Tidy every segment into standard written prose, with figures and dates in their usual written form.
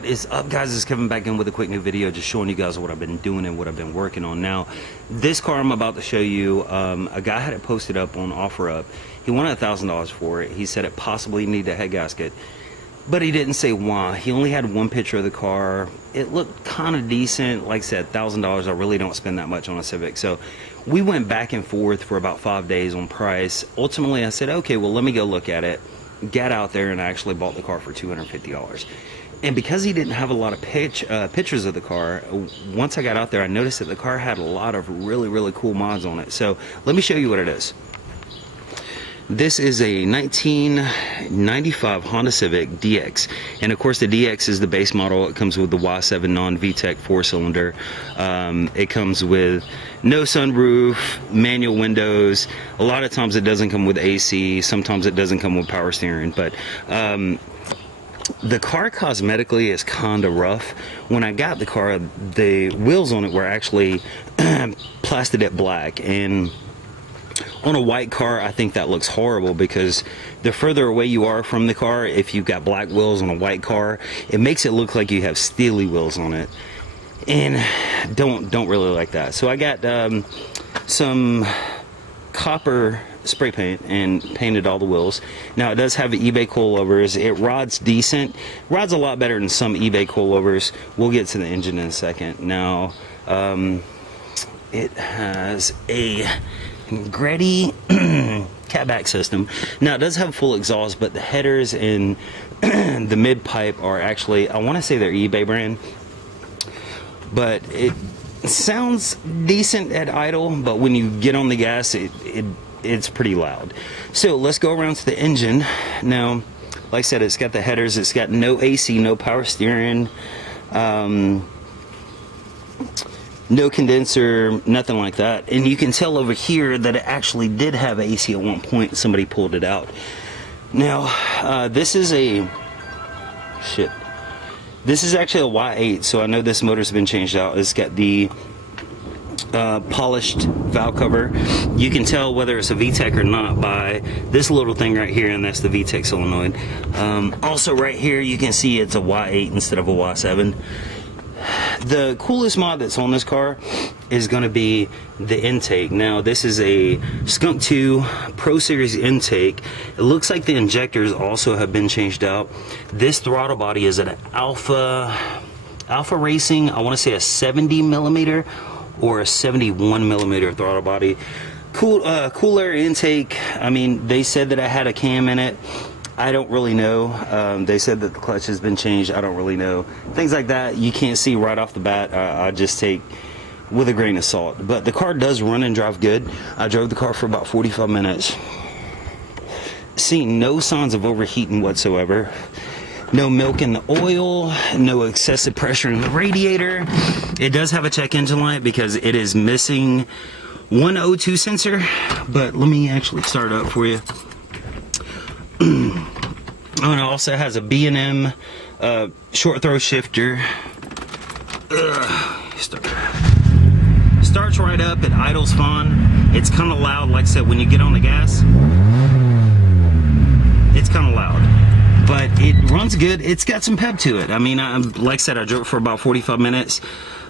What is up, guys? It's Kevin back in with a quick new video, just showing you guys what I've been doing and what I've been working on. Now, this car I'm about to show you, a guy had it posted up on OfferUp. He wanted $1,000 for it. He said it possibly needed a head gasket, but he didn't say why. He only had one picture of the car. It looked kind of decent. Like I said, $1,000. I really don't spend that much on a Civic. So we went back and forth for about 5 days on price. Ultimately, I said, okay, well, let me go look at it. Got out there and I actually bought the car for $250. And because he didn't have a lot of pictures of the car, once I got out there, I noticed that the car had a lot of really cool mods on it. So let me show you what it is. This is a 1995 Honda Civic DX, and of course the DX is the base model. It comes with the Y7 non-VTEC 4-cylinder. It comes with no sunroof, manual windows. A lot of times it doesn't come with AC. Sometimes it doesn't come with power steering, but the car cosmetically is kind of rough. When I got the car, the wheels on it were actually plasticated black, and on a white car, I think that looks horrible because the further away you are from the car, if you've got black wheels on a white car, it makes it look like you have steely wheels on it, and don't really like that. So I got some copper spray paint and painted all the wheels. Now it does have eBay coilovers. It rods decent. Rods a lot better than some eBay coilovers. We'll get to the engine in a second. Now it has a Gretty catback system. Now it does have full exhaust, but the headers and the mid pipe are actually, I want to say they're eBay brand, but it sounds decent at idle, but when you get on the gas, it's pretty loud. So let's go around to the engine. Now, like I said, it's got the headers, it's got no AC, no power steering, no condenser, nothing like that. And you can tell over here that it actually did have AC at one point. Somebody pulled it out. Now, this is a this is actually a Y8, so I know this motor's been changed out. It's got the polished valve cover. You can tell whether it's a VTEC or not by this little thing right here, and that's the VTEC solenoid. Also right here you can see it's a Y8 instead of a Y7. The coolest mod that's on this car is going to be the intake. Now this is a Skunk 2 Pro Series intake. It looks like the injectors also have been changed out. This throttle body is an Alpha Racing, I want to say a 70 millimeter or a 71 millimeter throttle body. Cool air intake. I mean, they said that I had a cam in it. I don't really know. They said that the clutch has been changed. I don't really know. Things like that you can't see right off the bat. I just take with a grain of salt. But the car does run and drive good. I drove the car for about 45 minutes. Seeing no signs of overheating whatsoever. No milk in the oil. No excessive pressure in the radiator. It does have a check engine light because it is missing one O2 sensor. But let me actually start it up for you. Oh, and it also has a B&M short throw shifter. Starts right up, it idles fine. It's kind of loud, like I said, when you get on the gas. It's kind of loud, but it runs good. It's got some pep to it. I mean, like I said, I drove for about 45 minutes.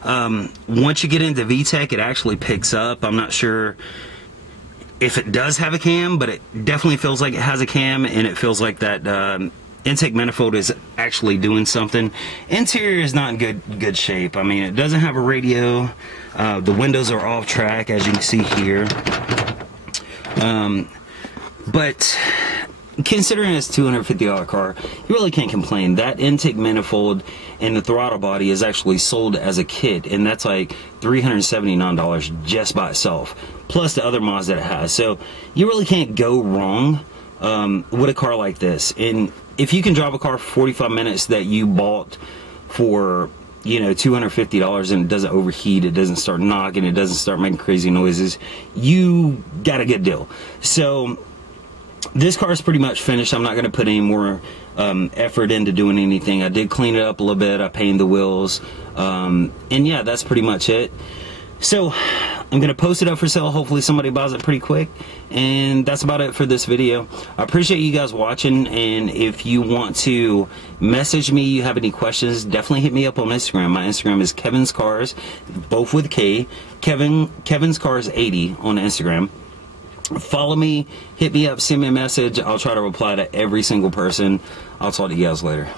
Once you get into VTEC, it actually picks up. I'm not sure if it does have a cam, but it definitely feels like it has a cam, and it feels like that intake manifold is actually doing something. Interior is not in good shape. I mean, it doesn't have a radio. The windows are off track, as you can see here. But considering it's a $250 car, you really can't complain. That intake manifold and the throttle body is actually sold as a kit, and that's like $379 just by itself, plus the other mods that it has. So you really can't go wrong with a car like this. And if you can drive a car for 45 minutes that you bought for, you know, $250 and it doesn't overheat, it doesn't start knocking, it doesn't start making crazy noises, you got a good deal. So this car is pretty much finished. I'm not going to put any more effort into doing anything. I did clean it up a little bit. I painted the wheels. And yeah, that's pretty much it. So I'm going to post it up for sale. Hopefully somebody buys it pretty quick. And that's about it for this video. I appreciate you guys watching. And if you want to message me, you have any questions, definitely hit me up on Instagram. My Instagram is Kevin's Cars, both with K. Kevin's Cars 80 on Instagram. Follow me, hit me up, send me a message. I'll try to reply to every single person. I'll talk to you guys later.